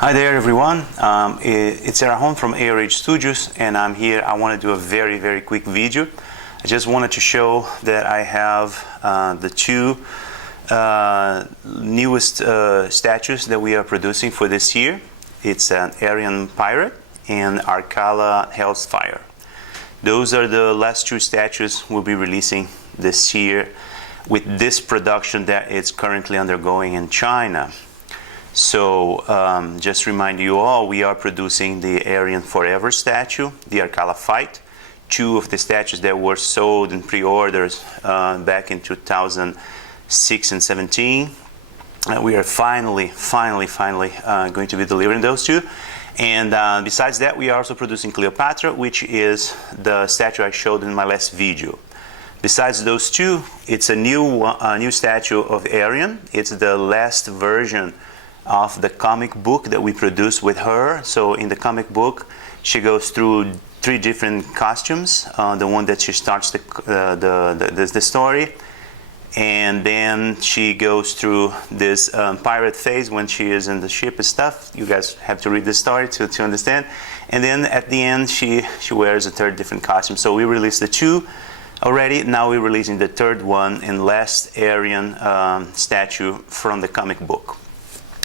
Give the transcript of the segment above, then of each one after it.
Hi there, everyone. It's Arhian from Aryan Studios, and I'm here. I want to do a very quick video. I just wanted to show that I have the two newest statues that we are producing for this year. It's an Arhian Pirate and Arkhalla Hellfire. Those are the last two statues we'll be releasing this year with this production that is currently undergoing in China. So just remind you all, we are producing the Aryan Forever statue, the Arkhalla Fight, two of the statues that were sold in pre-orders back in 2006 and 17. We are finally going to be delivering those two. And besides that, we are also producing Cleopatra, which is the statue I showed in my last video. Besides those two, it's a new statue of Aryan. It's the last version of the comic book that we produced with her. So in the comic book, she goes through three different costumes. The one that she starts the story, and then she goes through this pirate phase when she is in the ship and stuff. You guys have to read the story to understand. And then at the end, she wears a third different costume. So we released the two already. Now we're releasing the third one and last Aryan statue from the comic book.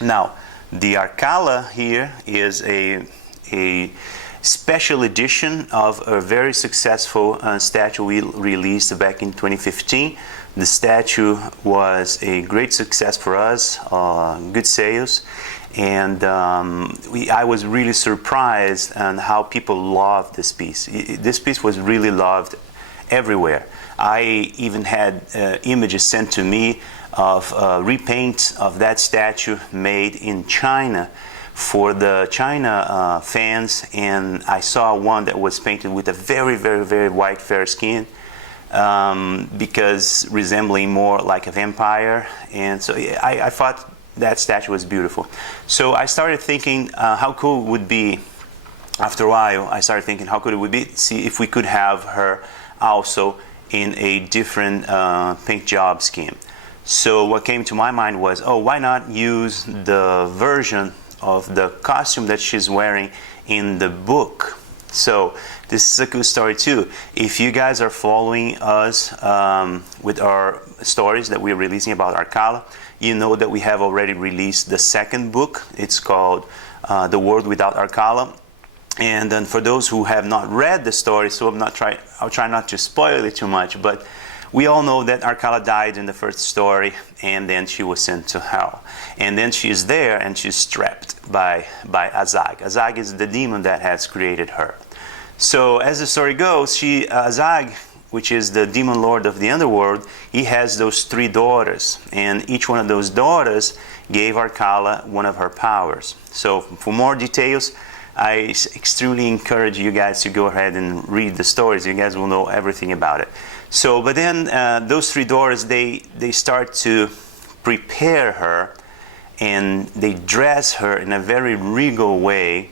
Now, the Arkhalla here is a special edition of a very successful statue we released back in 2015. The statue was a great success for us, good sales, and I was really surprised on how people loved this piece. This piece was really loved everywhere. I even had images sent to me of repaint of that statue made in China for the China fans, and I saw one that was painted with a very white fair skin, because resembling more like a vampire. And so I thought that statue was beautiful. So I started thinking how cool it would be. After a while, I started thinking how cool it would be, see if we could have her also in a different paint job scheme. So what came to my mind was, oh, why not use the version of the costume that she's wearing in the book? So this is a good story too. If you guys are following us with our stories that we're releasing about Arkhalla, you know that we have already released the second book. It's called The World Without Arkhalla. And then for those who have not read the story, so I'll try not to spoil it too much, but we all know that Arkhalla died in the first story, and then she was sent to hell. And then she is there, and she's trapped by Azag. Azag is the demon that has created her. So as the story goes, Azag, which is the demon lord of the underworld, he has those three daughters, and each one of those daughters gave Arkhalla one of her powers. So for more details, I extremely encourage you guys to go ahead and read the stories. You guys will know everything about it. So, but then those three daughters, they start to prepare her, and they dress her in a very regal way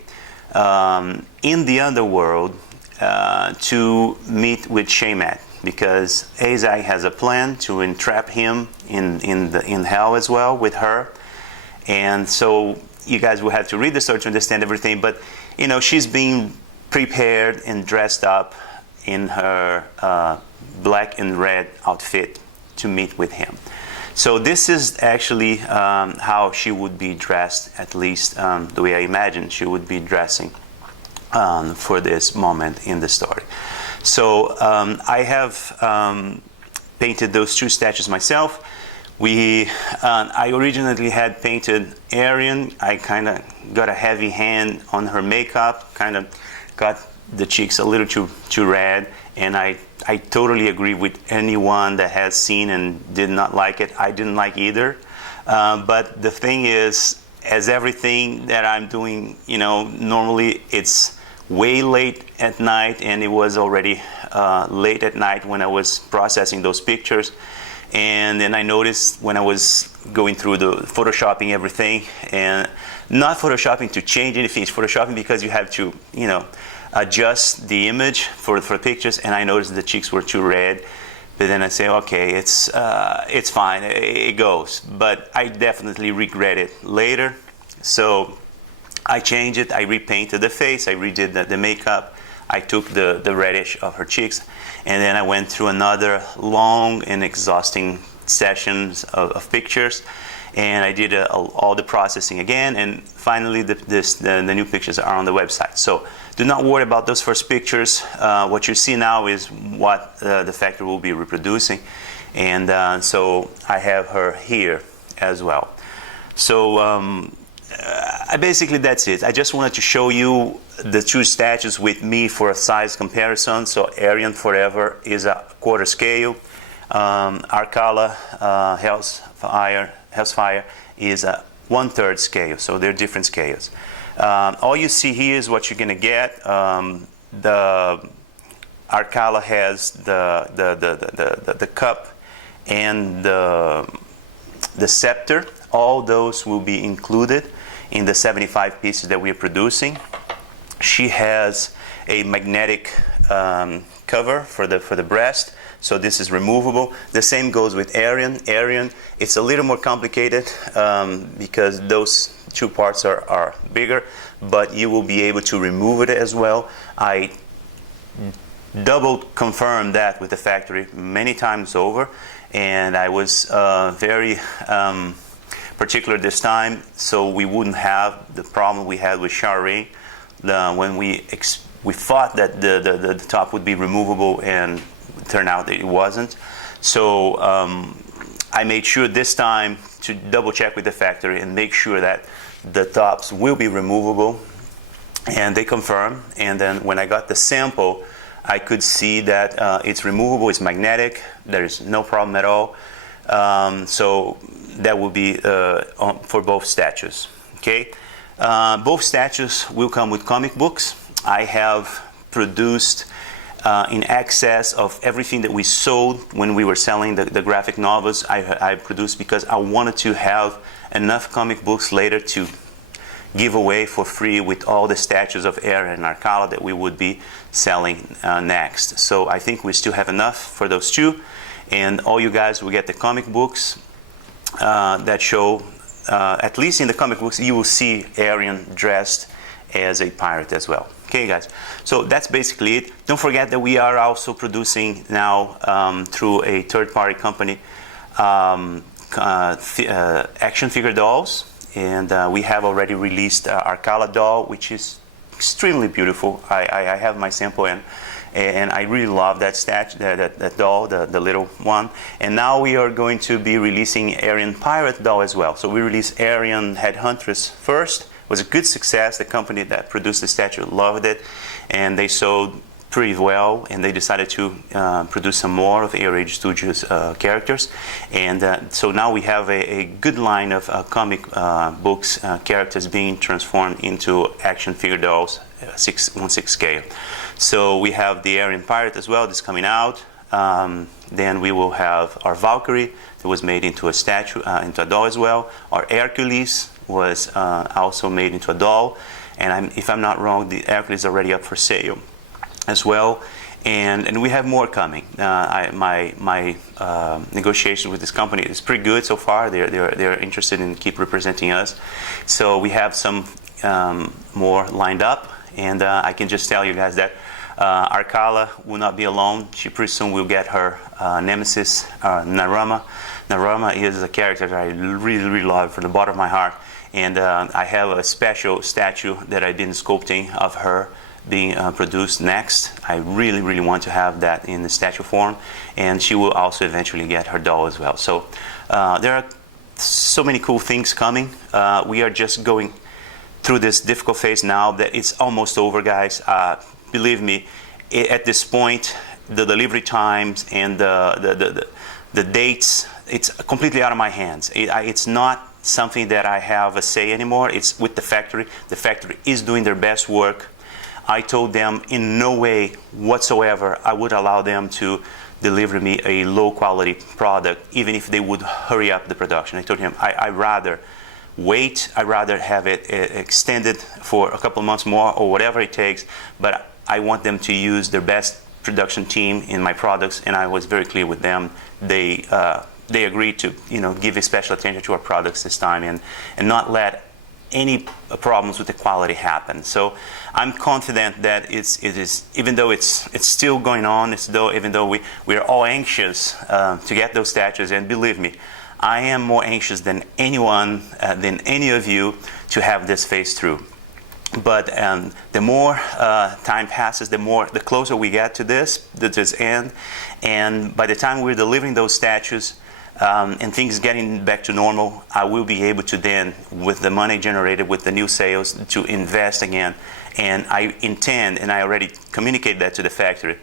in the underworld to meet with Shamat, because Azag has a plan to entrap him in hell as well with her. And so you guys will have to read the story to understand everything, but you know, she's being prepared and dressed up in her black and red outfit to meet with him. So this is actually how she would be dressed, at least the way I imagine she would be dressing for this moment in the story. So I have painted those two statues myself. I originally had painted Aryan. I kind of got a heavy hand on her makeup, kind of got the cheeks a little too red, and I totally agree with anyone that has seen and did not like it. I didn't like either. But the thing is, as everything that I'm doing, you know, normally it's way late at night, and it was already late at night when I was processing those pictures. And then I noticed when I was going through the photoshopping everything, and not photoshopping to change anything, it's photoshopping because you have to, you know, adjust the image for pictures, and I noticed the cheeks were too red. But then I say, okay, it's fine, it goes. But I definitely regret it later. So I changed it. I repainted the face. I redid the makeup. I took the reddish of her cheeks, and then I went through another long and exhausting sessions of pictures, and I did all the processing again, and finally the new pictures are on the website. So do not worry about those first pictures. What you see now is what the factory will be reproducing, and so I have her here as well. So basically that's it. I just wanted to show you the two statues with me for a size comparison. So Aryan Forever is a quarter scale. Arkhalla Hellfire is a 1/3 scale. So they're different scales. All you see here is what you're going to get. The Arkhalla has the cup and the scepter. All those will be included in the 75 pieces that we are producing. She has a magnetic cover for the breast, so this is removable. The same goes with Aryan. Aryan, it's a little more complicated because those two parts are bigger, but you will be able to remove it as well. I double confirmed that with the factory many times over, and I was very particular this time, so we wouldn't have the problem we had with Shari when we thought that the top would be removable, and it turned out that it wasn't. So I made sure this time to double check with the factory and make sure that the tops will be removable, and they confirmed. And then when I got the sample, I could see that it's removable, it's magnetic, there's no problem at all. So that will be for both statues. Okay, both statues will come with comic books. I have produced in excess of everything that we sold when we were selling the graphic novels. I produced because I wanted to have enough comic books later to give away for free with all the statues of Aryan and Arkhalla that we would be selling next. So I think we still have enough for those two, and all you guys will get the comic books that show, at least in the comic books, you will see Aryan dressed as a pirate as well. Okay, guys, so that's basically it. Don't forget that we are also producing now through a third-party company action figure dolls, and we have already released Arkhalla doll, which is extremely beautiful. I have my sample in, and I really love that statue, that doll, the little one. And now we are going to be releasing Arhian Pirate doll as well. So we released Aryan Headhuntress first. It was a good success. The company that produced the statue loved it, and they sold pretty well, and they decided to produce some more of Aryan Studios characters. And so now we have a good line of comic books characters being transformed into action figure dolls, 1/6 scale. So we have the Aryan Pirate as well that's coming out. Then we will have our Valkyrie that was made into a statue, into a doll as well. Our Hercules was also made into a doll, and if I'm not wrong, the Hercules is already up for sale as well, and we have more coming. My negotiation with this company is pretty good so far. They're interested in keep representing us, so we have some more lined up, and I can just tell you guys that Arkhalla will not be alone. She pretty soon will get her nemesis, Narama. Narama is a character that I really love from the bottom of my heart, and I have a special statue that I did in sculpting of her being produced next. I really want to have that in the statue form, and she will also eventually get her doll as well. So there are so many cool things coming. We are just going through this difficult phase now that it's almost over, guys. Believe me, at this point, the delivery times and the dates, it's completely out of my hands. It's not something that I have a say anymore. It's with the factory. The factory is doing their best work. I told them in no way whatsoever I would allow them to deliver me a low quality product, even if they would hurry up the production. I told him I'd rather wait, I'd rather have it extended for a couple of months more or whatever it takes, but I want them to use their best production team in my products, and I was very clear with them. They agreed to give a special attention to our products this time, and not let any problems with the quality happen. So I'm confident that it is, even though it's still going on, even though we're all anxious to get those statues, and believe me, I am more anxious than anyone, than any of you, to have this phase through. But the more time passes, the closer we get to this end, and by the time we're delivering those statues, and things getting back to normal, I will be able to then, with the money generated with the new sales, to invest again. And I intend, and I already communicated that to the factory,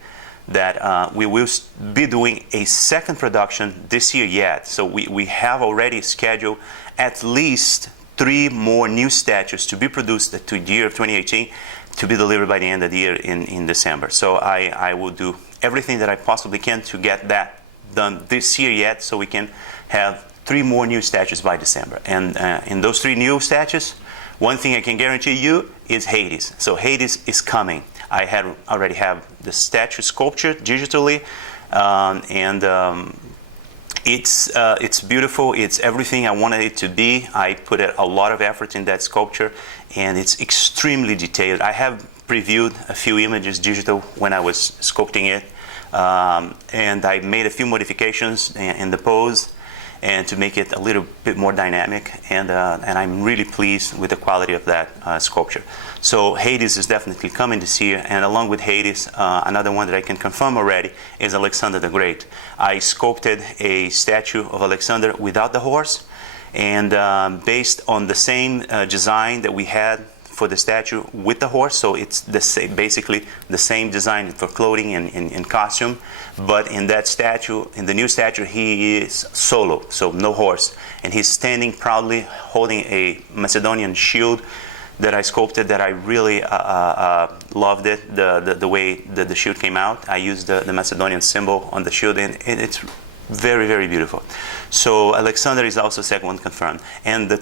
that we will be doing a second production this year yet. So we have already scheduled at least 3 more new statues to be produced to the year of 2018, to be delivered by the end of the year in December. So I will do everything that I possibly can to get that done this year yet, so we can have 3 more new statues by December. And in those 3 new statues, one thing I can guarantee you is Hades. So Hades is coming. I already have the statue sculptured digitally, and it's beautiful. It's everything I wanted it to be. I put a lot of effort in that sculpture, and it's extremely detailed. I have previewed a few images digital when I was sculpting it. And I made a few modifications in the pose, and to make it a little bit more dynamic, and I'm really pleased with the quality of that sculpture. So Hades is definitely coming this year, and along with Hades, another one that I can confirm already is Alexander the Great. I sculpted a statue of Alexander without the horse, and based on the same design that we had for the statue with the horse, so it's basically the same design for clothing and costume, but in that statue, in the new statue, he is solo, so no horse, and he's standing proudly holding a Macedonian shield that I sculpted, that I really loved it, the way that the shield came out. I used the Macedonian symbol on the shield, and it's very, very beautiful. So Alexander is also second one confirmed. And the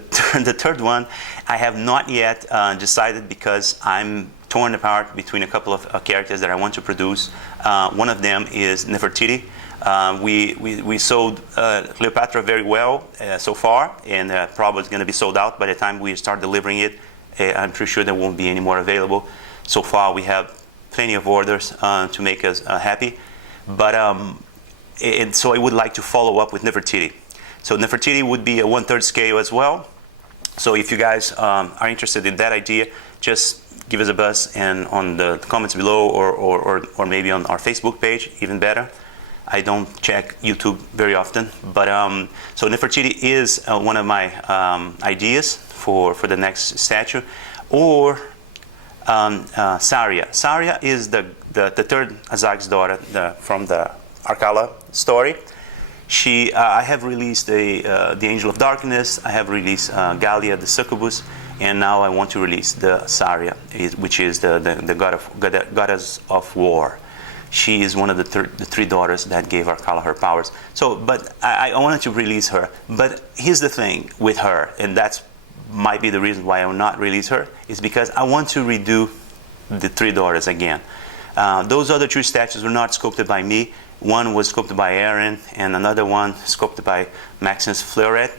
third one, I have not yet decided, because I'm torn apart between a couple of characters that I want to produce. One of them is Nefertiti. We sold Cleopatra very well so far, and probably it's going to be sold out by the time we start delivering it. I'm pretty sure there won't be any more available. So far we have plenty of orders to make us happy. But and so I would like to follow up with Nefertiti. So Nefertiti would be a 1/3 scale as well. So if you guys are interested in that idea, just give us a buzz and on the comments below, or maybe on our Facebook page, even better. I don't check YouTube very often, but so Nefertiti is one of my ideas for the next statue, or Saria. Saria is the third Azag's daughter from the Arkhalla story. I have released the Angel of Darkness. I have released Gallia the Succubus, and now I want to release the Saria, which is the goddess of war. She is one of the 3 daughters that gave Arkhalla her powers. So, but I wanted to release her. But here's the thing with her, and that's might be the reason why I will not release her, is because I want to redo the 3 daughters again. Those other 2 statues were not sculpted by me. One was sculpted by Aaron, and another one sculpted by Maximus Fleuret.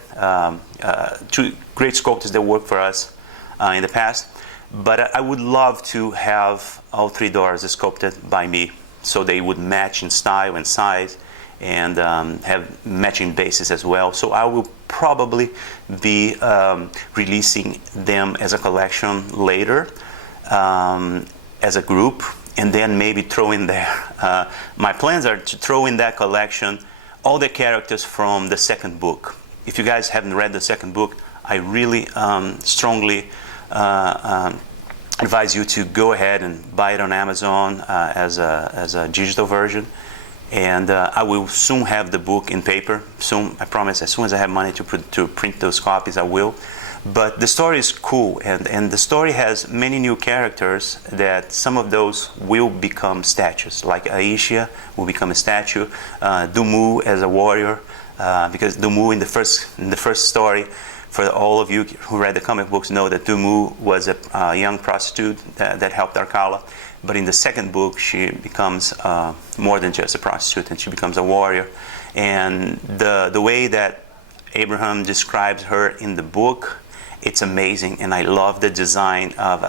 2 great sculptors that worked for us in the past. But I would love to have all 3 daughters sculpted by me, so they would match in style and size, and have matching bases as well. So I will probably be releasing them as a collection later, as a group, and then maybe throw in there. My plans are to throw in that collection all the characters from the second book. If you guys haven't read the second book, I really strongly advise you to go ahead and buy it on Amazon as a digital version. And I will soon have the book in paper. Soon, I promise, as soon as I have money to print those copies, I will. But the story is cool, and the story has many new characters that some of those will become statues. Like Aisha will become a statue, Dumu as a warrior, because Dumu in the first story, for all of you who read the comic books know that Dumu was a young prostitute that helped Arkhalla. But in the second book, she becomes more than just a prostitute, and she becomes a warrior. And the way that Abraham describes her in the book it's amazing, and I love the design of.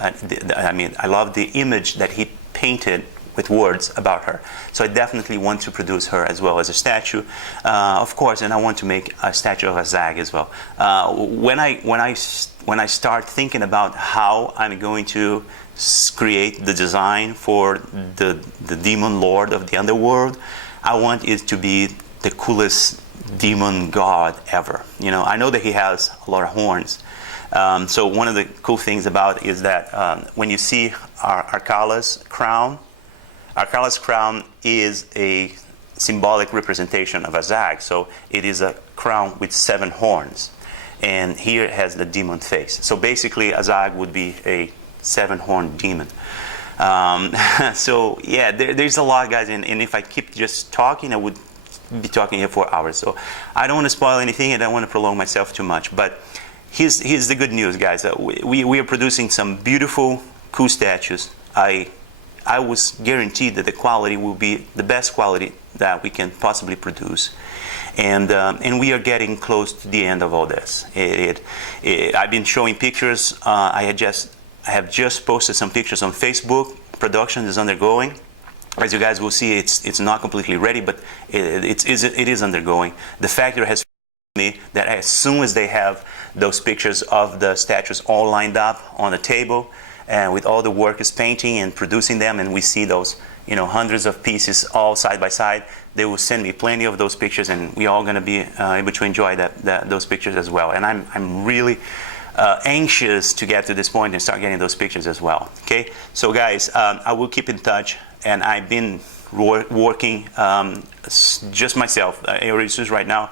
I love the image that he painted with words about her. So I definitely want to produce her as well as a statue, of course, and I want to make a statue of a Zag as well. When I start thinking about how I'm going to create the design for the demon lord of the underworld, I want it to be the coolest demon god ever. You know, I know that he has a lot of horns. So one of the cool things about it is that when you see Arkhalla's crown is a symbolic representation of a Zag. So it is a crown with 7 horns. And here it has the demon face. So basically a Zag would be a 7-horned demon. So yeah, there's a lot, guys, and if I keep just talking, I would be talking here for hours. So I don't want to spoil anything, and I don't want to prolong myself too much. But here's the good news, guys. We are producing some beautiful, cool statues. I was guaranteed that the quality will be the best quality that we can possibly produce. And we are getting close to the end of all this. I've been showing pictures. I have just posted some pictures on Facebook. Production is undergoing. As you guys will see, it's not completely ready, but it is undergoing. The factory has me that as soon as they have those pictures of the statues all lined up on the table, and with all the workers painting and producing them, and we see those, you know, hundreds of pieces all side by side, they will send me plenty of those pictures, and we all going to be able to enjoy those pictures as well. And I'm really anxious to get to this point and start getting those pictures as well. Okay, so guys, I will keep in touch, and I've been working just myself. Aryan Statue right now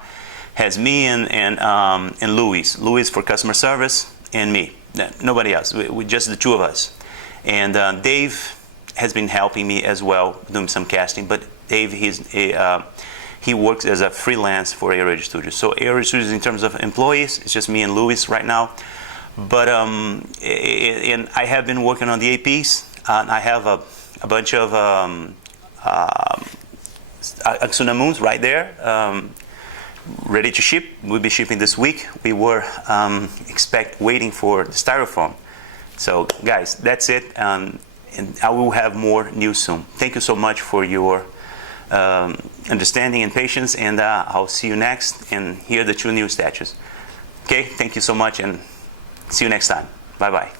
has me and Luis for customer service, and me. Nobody else. We just the two of us. And Dave has been helping me as well, doing some casting. But Dave, he works as a freelance for Aryan Statue. So Aryan Statue, in terms of employees, it's just me and Luis right now. But and I have been working on the APs. I have a bunch of Axunamuns right there, ready to ship. We'll be shipping this week. We were waiting for the styrofoam. So guys, that's it, and I will have more news soon. Thank you so much for your understanding and patience, and I'll see you next, and here are the 2 new statues. Okay, thank you so much, and see you next time. Bye bye.